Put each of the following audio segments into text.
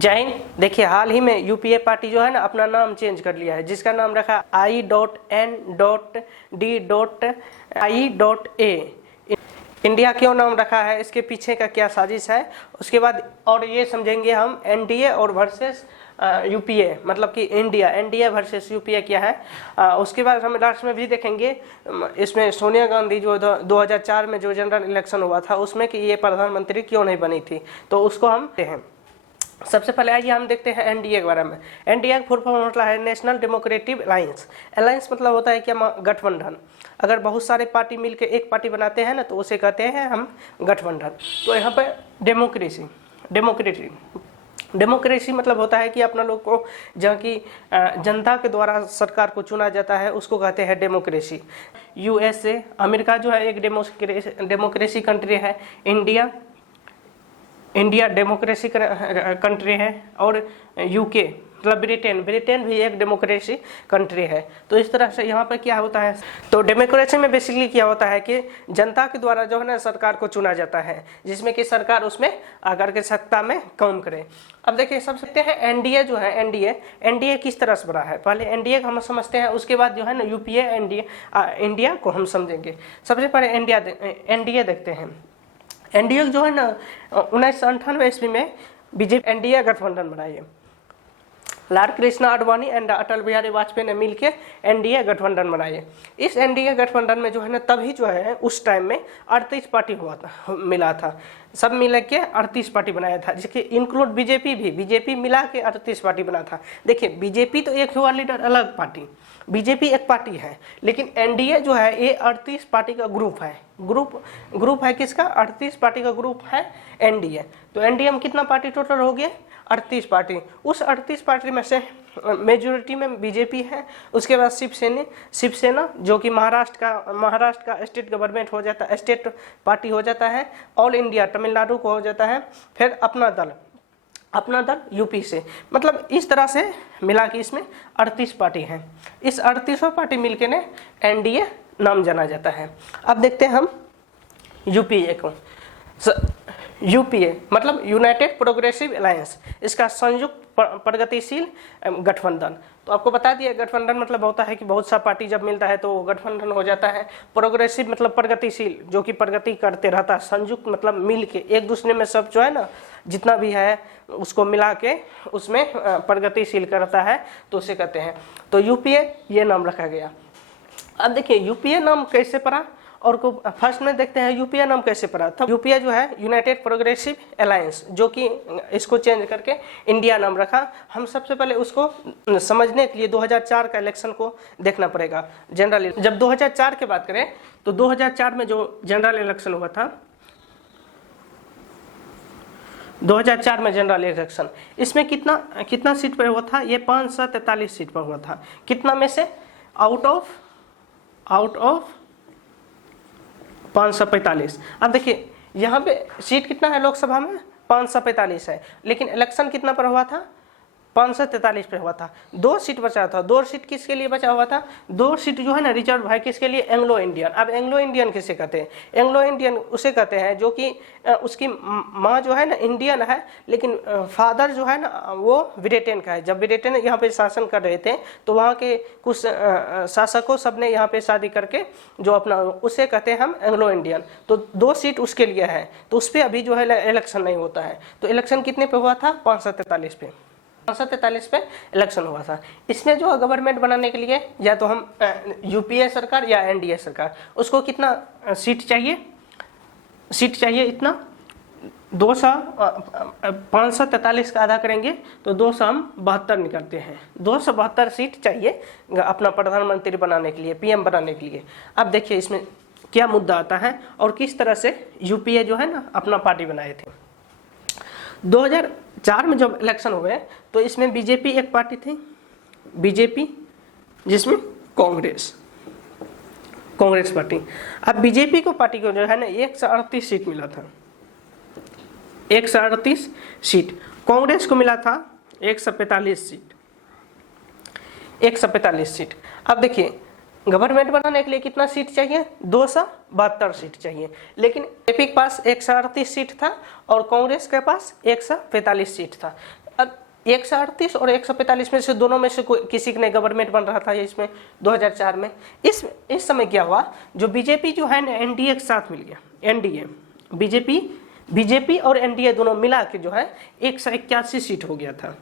जय हिंद। देखिए हाल ही में यूपीए पार्टी जो है ना अपना नाम चेंज कर लिया है, जिसका नाम रखा I.N.D.I.A। इंडिया क्यों नाम रखा है, इसके पीछे का क्या साजिश है, उसके बाद और ये समझेंगे हम एनडीए और वर्सेस यूपीए, मतलब कि एनडीए वर्सेस यूपीए क्या है। उसके बाद हम लास्ट में भी देखेंगे इसमें सोनिया गांधी जो 2004 में जो जनरल इलेक्शन हुआ था उसमें कि ये प्रधानमंत्री क्यों नहीं बनी थी, तो उसको हम देखते हैं। सबसे पहले आइए हम देखते हैं एनडीए के बारे में। एनडीए का फुल फॉर्म मतलब है नेशनल डेमोक्रेटिक अलायंस। अलायंस मतलब होता है क्या, गठबंधन। अगर बहुत सारे पार्टी मिलकर एक पार्टी बनाते हैं ना तो उसे कहते हैं हम गठबंधन। तो यहाँ पे डेमोक्रेसी मतलब होता है कि अपना लोग को जहाँ की जनता के द्वारा सरकार को चुना जाता है उसको कहते हैं डेमोक्रेसी। यूएसए अमेरिका जो है एक डेमोक्रेसी कंट्री है। इंडिया डेमोक्रेसी कंट्री है। और यूके मतलब ब्रिटेन भी एक डेमोक्रेसी कंट्री है। तो इस तरह से यहाँ पर क्या होता है, तो डेमोक्रेसी में बेसिकली क्या होता है कि जनता के द्वारा जो है ना सरकार को चुना जाता है, जिसमें कि सरकार उसमें आकर के सत्ता में काम करे। अब देखिए सब सकते हैं एनडीए जो है, एनडीए किस तरह से बना है, पहले एनडीए को हम समझते हैं, उसके बाद जो है ना यूपीए इंडिया को हम समझेंगे। सबसे पहले एनडीए देखते हैं। एनडीए जो है ना 1998 ईस्वी में बीजेपी एनडीए गठबंधन बनाई है। लाल कृष्ण आडवाणी एंड अटल बिहारी वाजपेयी ने मिलकर एनडीए गठबंधन बनाई है। इस एनडीए गठबंधन में जो है ना तभी जो है उस टाइम में 38 पार्टी मिला था, सब मिला के 38 पार्टी बनाया था, जिसके इंक्लूड बीजेपी मिला के 38 पार्टी बना था। देखिए बीजेपी तो एक हुआ लीडर, अलग पार्टी, बीजेपी एक पार्टी है, लेकिन एनडीए जो है ये 38 पार्टी का ग्रुप है। ग्रुप है किसका, 38 पार्टी का ग्रुप है एनडीए। तो एनडीए में कितना पार्टी टोटल हो गया, 38 पार्टी। उस 38 पार्टी में से मेजोरिटी में बीजेपी है, उसके बाद शिवसेना जो कि महाराष्ट्र का स्टेट गवर्नमेंट हो जाता है, स्टेट पार्टी हो जाता है। ऑल इंडिया तमिलनाडु को हो जाता है। फिर अपना दल यूपी से, मतलब इस तरह से मिला के इसमें 38 पार्टी हैं। इस 38 पार्टी मिलके ने एनडीए नाम जाना जाता है। अब देखते हैं हम यूपीए को। यूपीए मतलब यूनाइटेड प्रोग्रेसिव अलायंस, इसका संयुक्त प्रगतिशील गठबंधन। तो आपको बता दिया गठबंधन मतलब होता है कि बहुत सा पार्टी जब मिलता है तो गठबंधन हो जाता है। प्रोग्रेसिव मतलब प्रगतिशील, जो कि प्रगति करते रहता है। संयुक्त मतलब मिल के एक दूसरे में सब जो है ना जितना भी है उसको मिला के उसमें प्रगतिशील करता है, तो उसे कहते हैं। तो यूपीए ये नाम रखा गया। अब देखिए यूपीए नाम कैसे पड़ा, और को फर्स्ट में देखते हैं यूपीए नाम कैसे पड़ा था। यूपीए जो है यूनाइटेड प्रोग्रेसिव अलायंस, जो कि इसको चेंज करके इंडिया नाम रखा। हम सबसे पहले उसको समझने के लिए 2004 का इलेक्शन को देखना पड़ेगा। जनरल जब 2004 की बात करें तो 2004 में जो जनरल इलेक्शन हुआ था, 2004 में जनरल इलेक्शन, इसमें कितना सीट पर हुआ था, ये 543 सीट पर हुआ था। कितना में से, आउट ऑफ 545। अब देखिए यहाँ पे सीट कितना है लोकसभा में, 545 है, लेकिन इलेक्शन कितना पर हुआ था, 543 पे हुआ था। 2 सीट बचा था। 2 सीट किसके लिए बचा हुआ था, 2 सीट जो है ना रिजर्व है किसके लिए, एंग्लो इंडियन। अब एंग्लो इंडियन किसे कहते हैं, एंग्लो इंडियन उसे कहते हैं जो कि उसकी माँ जो है ना इंडियन है, लेकिन फादर जो है ना वो ब्रिटेन का है। जब ब्रिटेन यहाँ पे शासन कर रहे थे तो वहाँ के कुछ शासकों सब ने यहाँ पे शादी करके जो अपना, उसे कहते हैं हम एंग्लो इंडियन। तो 2 सीट उसके लिए है, तो उस पर अभी जो है इलेक्शन नहीं होता है। तो इलेक्शन कितने पे हुआ था, 543 पे, 543 पे इलेक्शन हुआ था। इसमें जो गवर्नमेंट बनाने के लिए या तो हम यूपीए सरकार या एनडीए सरकार, उसको कितना सीट चाहिए इतना 543 का आधा करेंगे तो 272 निकलते हैं। 272 सीट चाहिए अपना प्रधानमंत्री बनाने के लिए, पीएम बनाने के लिए। अब देखिए इसमें क्या मुद्दा आता है और किस तरह से यूपीए जो है ना अपना पार्टी बनाए थे। 2004 में जब इलेक्शन हुए तो इसमें बीजेपी एक पार्टी थी, बीजेपी, जिसमें कांग्रेस पार्टी। अब बीजेपी को पार्टी को जो है ना 138 सीट मिला था, 138 सीट। कांग्रेस को मिला था 145 सीट। अब देखिए गवर्नमेंट बनाने के लिए कितना सीट चाहिए, 272 सीट चाहिए, लेकिन बीजेपी के पास 138 सीट था और कांग्रेस के पास 145 सीट था। अब 138 और 145 में से दोनों में से कोई किसी ने गवर्नमेंट बन रहा था इसमें 2004 में। इस समय क्या हुआ, जो बीजेपी जो है ना एनडीए के साथ मिल गया, एनडीए बीजेपी और एनडीए दोनों मिला के जो है 181 सीट हो गया था।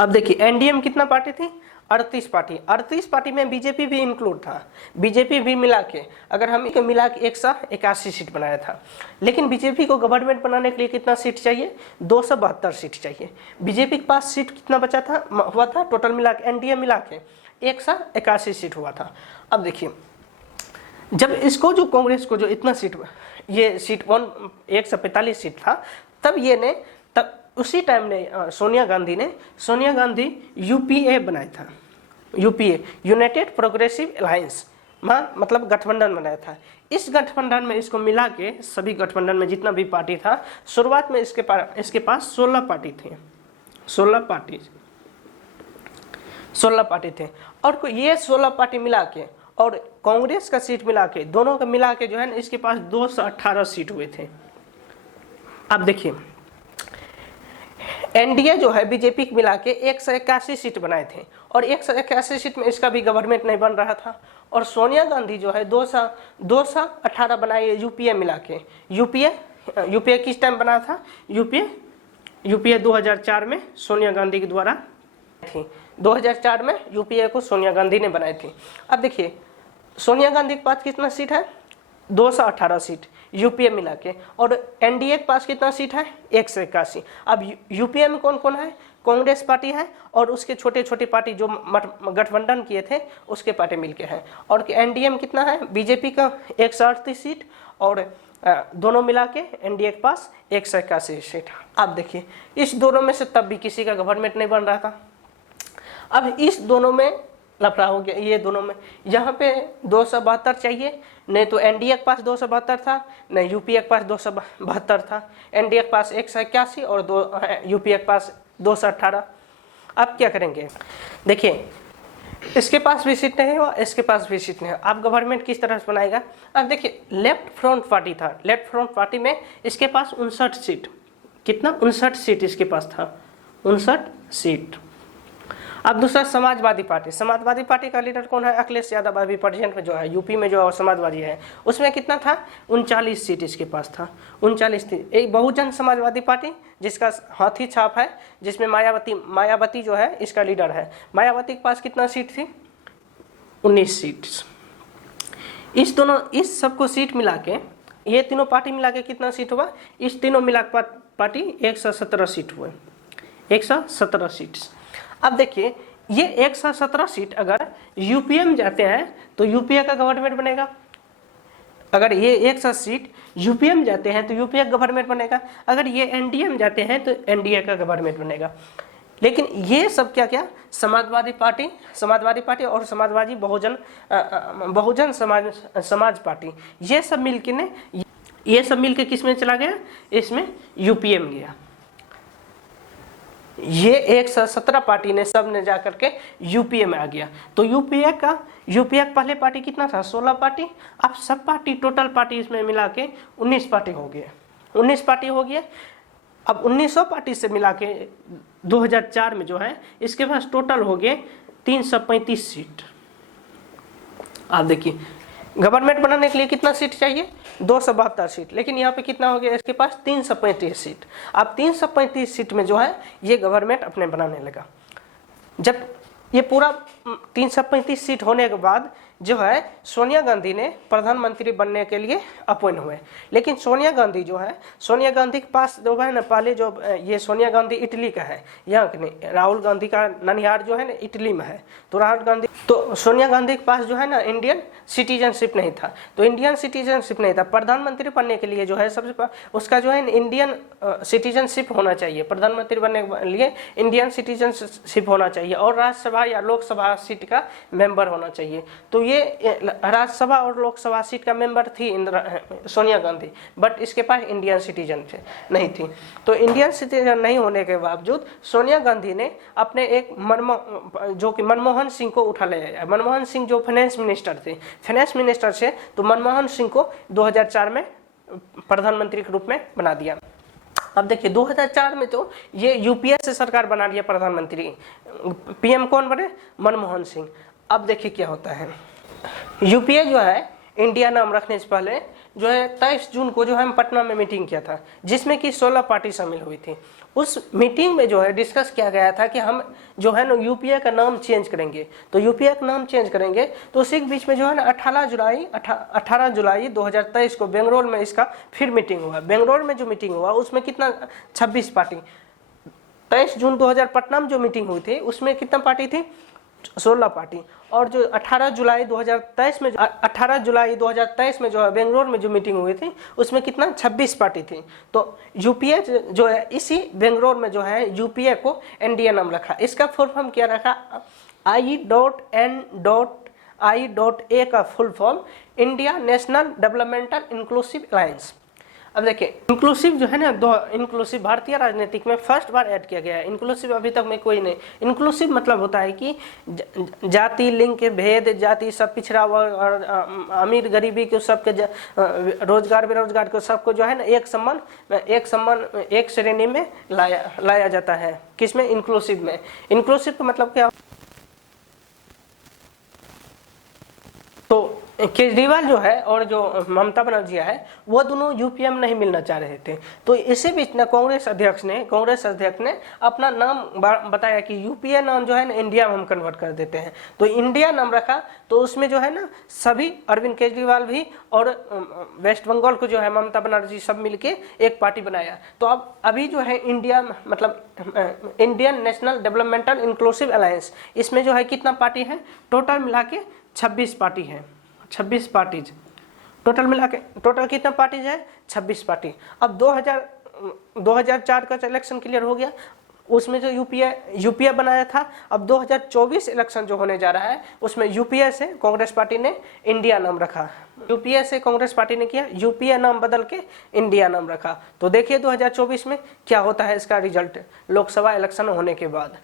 अब देखिए एनडीए में कितना पार्टी थी, 38 पार्टी में बीजेपी भी इंक्लूड था, बीजेपी भी मिला के अगर हम इनको मिला के 181 सीट बनाया था। लेकिन बीजेपी को गवर्नमेंट बनाने के लिए कितना सीट चाहिए, 272 सीट चाहिए। बीजेपी के पास सीट कितना बचा था हुआ था टोटल मिला के, एनडीए मिला के 181 सीट हुआ था। अब देखिए जब इसको जो कांग्रेस को जो इतना सीट, ये सीट 145 सीट था, तब उसी टाइम ने सोनिया गांधी यूपीए बनाया था, यूपीए यूनाइटेड प्रोग्रेसिव अलायंस मतलब गठबंधन बनाया था। इस गठबंधन में इसको मिला के सभी गठबंधन में जितना भी पार्टी था, शुरुआत में इसके पास 16 पार्टी थे, 16 पार्टी थे। और ये 16 पार्टी मिला के और कांग्रेस का सीट मिला के, दोनों का मिला के जो है ना इसके पास 218 सीट हुए थे। अब देखिए एनडीए जो है बीजेपी को मिला के 181 सीट बनाए थे और 181 सीट में इसका भी गवर्नमेंट नहीं बन रहा था। और सोनिया गांधी जो है 218 बनाए यूपीए मिला के। यूपीए किस टाइम बना था, यूपीए 2004 में सोनिया गांधी के द्वारा थी, 2004 में यूपीए को सोनिया गांधी ने बनाई थी। अब देखिए सोनिया गांधी के पास कितना सीट है, 218 सीट यूपीए मिला के, और एनडीए के पास कितना सीट है, 181। अब यूपीए में कौन कौन है, कांग्रेस पार्टी है और उसके छोटे छोटे पार्टी जो गठबंधन किए थे उसके पार्टी मिलके हैं। और एनडीए में कितना है, बीजेपी का 138 सीट और दोनों मिला के एनडीए के पास 181 सीट। आप देखिए इस दोनों में से तब भी किसी का गवर्नमेंट नहीं बन रहा था। अब इस दोनों में लफड़ा हो गया, ये दोनों में यहाँ पे 272 चाहिए, नहीं तो एनडीए के पास 272 था, नहीं यूपीए के पास 272 था। एनडीए के पास 181 और यूपीए के पास 218। अब क्या करेंगे, देखिए इसके पास भी सीट नहीं हुआ, इसके पास भी सीट नहीं हुआ, आप गवर्नमेंट किस तरह से बनाएगा। अब देखिए लेफ्ट फ्रंट पार्टी था, लेफ्ट फ्रंट पार्टी में इसके पास 59 सीट, कितना 59 सीट इसके पास था, 59 सीट। अब दूसरा समाजवादी पार्टी का लीडर कौन है, अखिलेश यादव। अभी प्रेजेंट में जो है यूपी में जो समाजवादी है उसमें कितना था, 39 सीट इसके पास था, 39 थी। एक बहुजन समाजवादी पार्टी जिसका हाथी छाप है, जिसमें मायावती जो है इसका लीडर है। मायावती के पास कितना सीट थी, 19 सीट। इस सबको सीट मिला के, ये तीनों पार्टी मिला के कितना सीट हुआ, इस तीनों मिला के पार्टी 117 सीट हुए, 117 सीट। अब देखिए ये 117 सीट अगर यूपीए में जाते हैं तो यूपीए का गवर्नमेंट बनेगा। अगर ये 100 सीट यूपीए में जाते हैं तो यूपीए का गवर्नमेंट बनेगा। अगर ये एनडीए में जाते हैं तो एनडीए का गवर्नमेंट बनेगा। लेकिन ये सब क्या समाजवादी पार्टी और समाजवादी बहुजन समाज पार्टी, ये सब मिलके किस में चला गया, इसमें यूपीए में गया। ये 117 पार्टी ने सब ने जाकर के यूपीए में आ गया। तो यूपीए का पहले पार्टी कितना था, 16 पार्टी। अब सब पार्टी टोटल पार्टी इसमें मिला के 19 पार्टी हो गए, 19 पार्टी हो गए। अब 1900 पार्टी से मिला के 2004 में जो है इसके पास टोटल हो गए 335 सीट। आप देखिए गवर्नमेंट बनाने के लिए कितना सीट चाहिए, 272 सीट, लेकिन यहाँ पे कितना हो गया, इसके पास 335 सीट। अब 335 सीट में जो है ये गवर्नमेंट अपने बनाने लगा। जब ये पूरा 335 सीट होने के बाद जो है सोनिया गांधी ने प्रधानमंत्री बनने के लिए अपॉइंट हुए। लेकिन सोनिया गांधी के पास जो है ना, पहले जो ये सोनिया गांधी इटली का है, यहाँ के नहीं, राहुल गांधी का ननिहाल जो है ना इटली में है। तो सोनिया गांधी के पास जो है ना इंडियन सिटीजनशिप नहीं था। तो इंडियन सिटीजनशिप नहीं था, प्रधानमंत्री बनने के लिए जो है सबसे उसका जो है इंडियन सिटीजनशिप होना चाहिए। प्रधानमंत्री बनने के लिए इंडियन सिटीजनशिप होना चाहिए और राज्यसभा या लोकसभा सीट का मेंबर होना चाहिए। तो ये राज्यसभा और लोकसभा सीट का मेंबर थी सोनिया गांधी, बट इसके पास इंडियन सिटीजन नहीं थी। तो इंडियन सिटीजन नहीं होने के बावजूद सोनिया गांधी ने अपने एक जो कि मनमोहन सिंह को उठा ले आया। मनमोहन सिंह जो फाइनेंस मिनिस्टर थे, फाइनेंस मिनिस्टर से तो मनमोहन सिंह को 2004 में प्रधानमंत्री के रूप में बना दिया। अब देखिए 2004 में तो ये यूपीए से सरकार बना लिया प्रधानमंत्री, पीएम कौन बने, मनमोहन सिंह। अब देखिए क्या होता है, यूपीए जो है इंडिया नाम रखने से पहले जो है 23 जून को जो है हम पटना में मीटिंग किया था, जिसमें कि 16 पार्टी शामिल हुई थी। उस मीटिंग में जो है डिस्कस किया गया था कि हम जो है ना यूपीए का नाम चेंज करेंगे। तो यूपीए का नाम चेंज करेंगे तो उसी के बीच में जो है ना 18 जुलाई 2023 को बेंगलोर में इसका फिर मीटिंग हुआ। बेंगलोर में जो मीटिंग हुआ उसमें कितना, 26 पार्टी। 23 जून 2000 पटना में जो मीटिंग हुई थी उसमें कितना पार्टी थी, 16 पार्टी। और जो 18 जुलाई 2023 में जो है बेंगलोर में जो मीटिंग हुई थी उसमें कितना, 26 पार्टी थी। तो यूपीए जो है इसी बेंगलोर में जो है यूपीए को एनडीए नाम रखा। इसका फुल फॉर्म क्या रखा, I.N.I.A का full form India national developmental inclusive alliance. अब देखिए इंक्लूसिव जो है ना, इंक्लूसिव भारतीय राजनीतिक में फर्स्ट बार ऐड किया गया है। इंक्लूसिव अभी तक में कोई नहीं। इंक्लूसिव मतलब होता है कि जाति, लिंग के भेद, जाति सब पिछड़ा वर्ग और अमीर गरीबी को सबके, रोजगार बेरोजगार को सबको जो है ना एक श्रेणी में लाया जाता है। किसमें, इंक्लूसिव में। इंक्लूसिव का मतलब क्या, तो केजरीवाल जो है और जो ममता बनर्जी है वो दोनों यूपीए में नहीं मिलना चाह रहे थे। तो इसी बीच ना कांग्रेस अध्यक्ष ने अपना नाम बताया कि यूपीए नाम जो है ना इंडिया में हम कन्वर्ट कर देते हैं। तो इंडिया नाम रखा। तो उसमें जो है ना सभी, अरविंद केजरीवाल भी और वेस्ट बंगाल को जो है ममता बनर्जी सब मिलके एक पार्टी बनाया। तो अब अभी जो है इंडिया मतलब Indian national developmental inclusive alliance, इसमें जो है कितना पार्टी है, टोटल मिला के 26 पार्टी है। 26 पार्टीज टोटल मिला के, टोटल कितना पार्टीज है, 26 पार्टी। अब 2004 का इलेक्शन क्लियर हो गया, उसमें जो यूपीए बनाया था। अब 2024 इलेक्शन जो होने जा रहा है उसमें यूपीए से कांग्रेस पार्टी ने इंडिया नाम रखा। यूपीए से कांग्रेस पार्टी ने किया, यूपीए नाम बदल के इंडिया नाम रखा। तो देखिए 2024 में क्या होता है इसका रिजल्ट लोकसभा इलेक्शन होने के बाद।